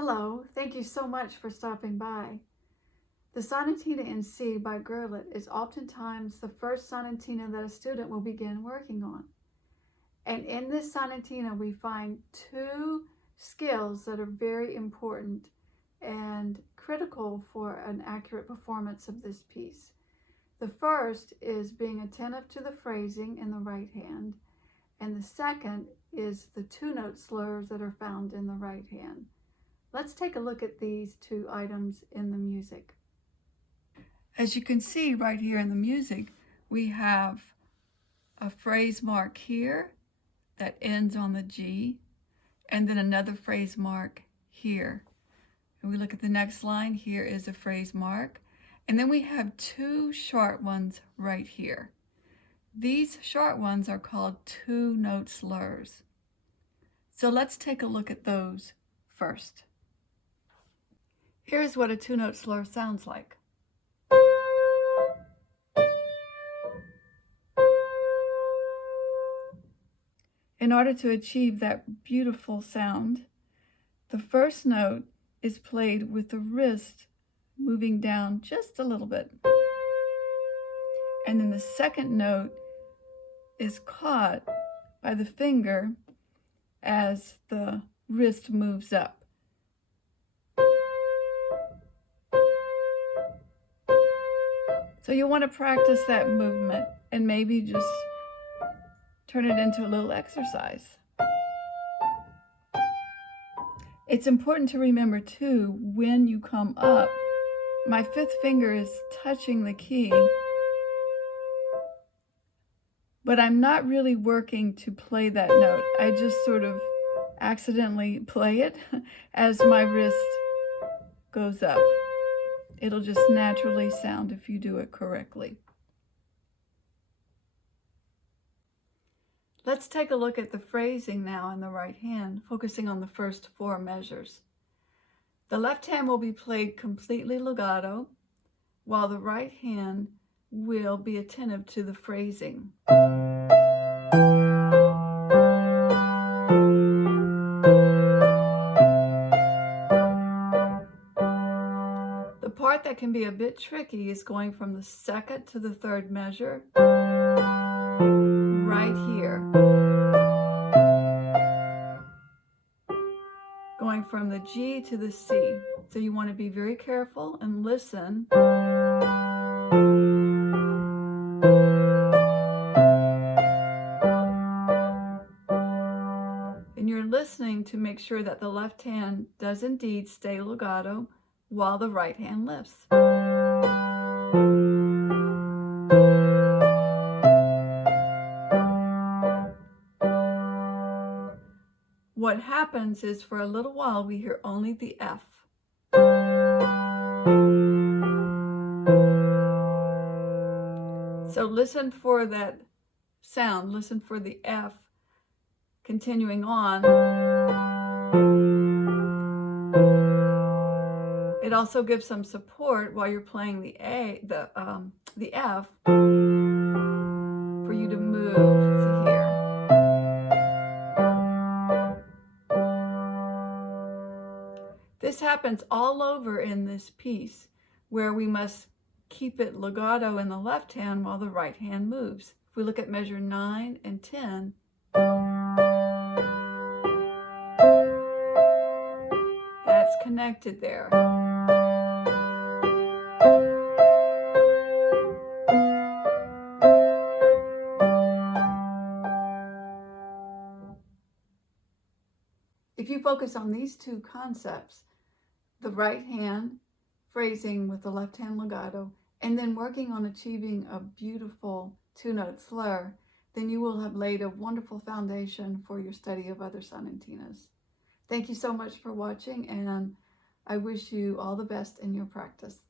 Hello, thank you so much for stopping by. The Sonatina in C by Gurlitt is oftentimes the first sonatina that a student will begin working on. And in this sonatina, we find two skills that are very important and critical for an accurate performance of this piece. The first is being attentive to the phrasing in the right hand, and the second is the two-note slurs that are found in the right hand. Let's take a look at these two items in the music. As you can see right here in the music, we have a phrase mark here that ends on the G, and then another phrase mark here. And we look at the next line, here is a phrase mark, and then we have two short ones right here. These short ones are called two-note slurs. So let's take a look at those first. Here's what a two-note slur sounds like. In order to achieve that beautiful sound, the first note is played with the wrist moving down just a little bit. And then the second note is caught by the finger as the wrist moves up. So you want to practice that movement and maybe just turn it into a little exercise. It's important to remember too, when you come up, my fifth finger is touching the key, but I'm not really working to play that note. I just sort of accidentally play it as my wrist goes up. It'll just naturally sound if you do it correctly. Let's take a look at the phrasing now in the right hand, focusing on the first four measures. The left hand will be played completely legato, while the right hand will be attentive to the phrasing. The part that can be a bit tricky is going from the second to the third measure, right here. Going from the G to the C. So you want to be very careful and listen. And you're listening to make sure that the left hand does indeed stay legato while the right hand lifts. What happens is for a little while we hear only the F. So listen for that sound, listen for the F continuing on. It also gives some support while you're playing the F for you to move to here. This happens all over in this piece, where we must keep it legato in the left hand while the right hand moves. If we look at measure 9 and 10, that's connected there. If you focus on these two concepts, the right hand phrasing with the left hand legato, and then working on achieving a beautiful two-note slur, then you will have laid a wonderful foundation for your study of other sonatinas. Thank you so much for watching, and I wish you all the best in your practice.